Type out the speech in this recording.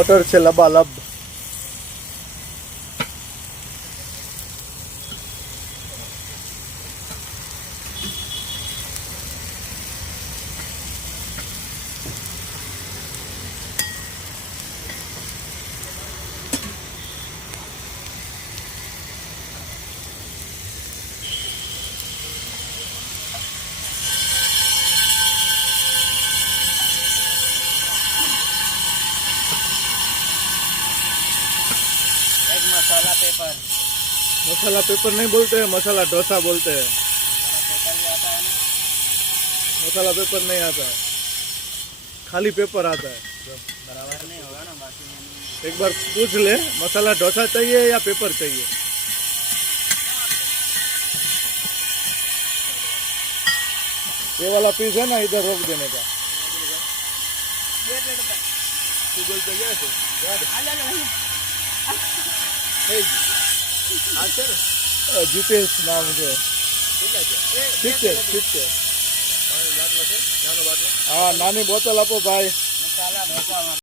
Butter से लबालब। मसाला paper. मसाला paper नहीं बोलते हैं, मसाला डोसा बोलते हैं। पेपर भी आता है ना? मसाला पेपर नहीं आता है, खाली पेपर आता है। बराबर नहीं होगा ना बाकी में। एक बार पूछ ले, मसाला डोसा चाहिए या पेपर चाहिए। ये वाला पीस है ना, इधर रोक देने का। गूगल पे गया જીતેશ નામ છે। ઠીક છે, ઠીક છે। હા, નાની બોટલ આપો ભાઈ। મસાલા ઢોસા